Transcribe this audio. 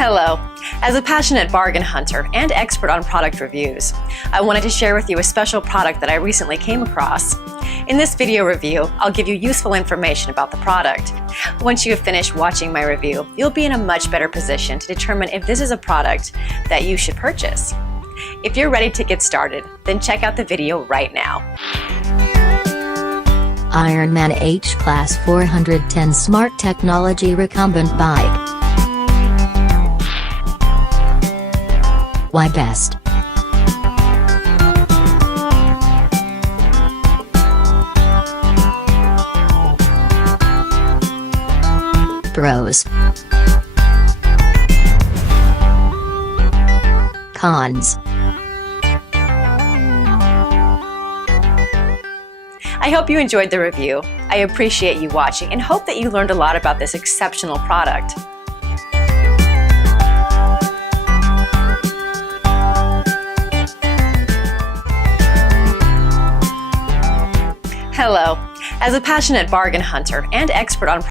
Hello. As a passionate bargain hunter and expert on product reviews, I wanted to share with you a special product that I recently came across. In this video review, I'll give you useful information about the product. Once you have finished watching my review, you'll be in a much better position to determine if this is a product that you should purchase. If you're ready to get started, then check out the video right now. IRONMAN H-Class 410 Smart Technology Recumbent Bike. Why best? Pros. Cons. I hope you enjoyed the review. I appreciate you watching and hope that you learned a lot about this exceptional product. Hello. As a passionate bargain hunter and expert on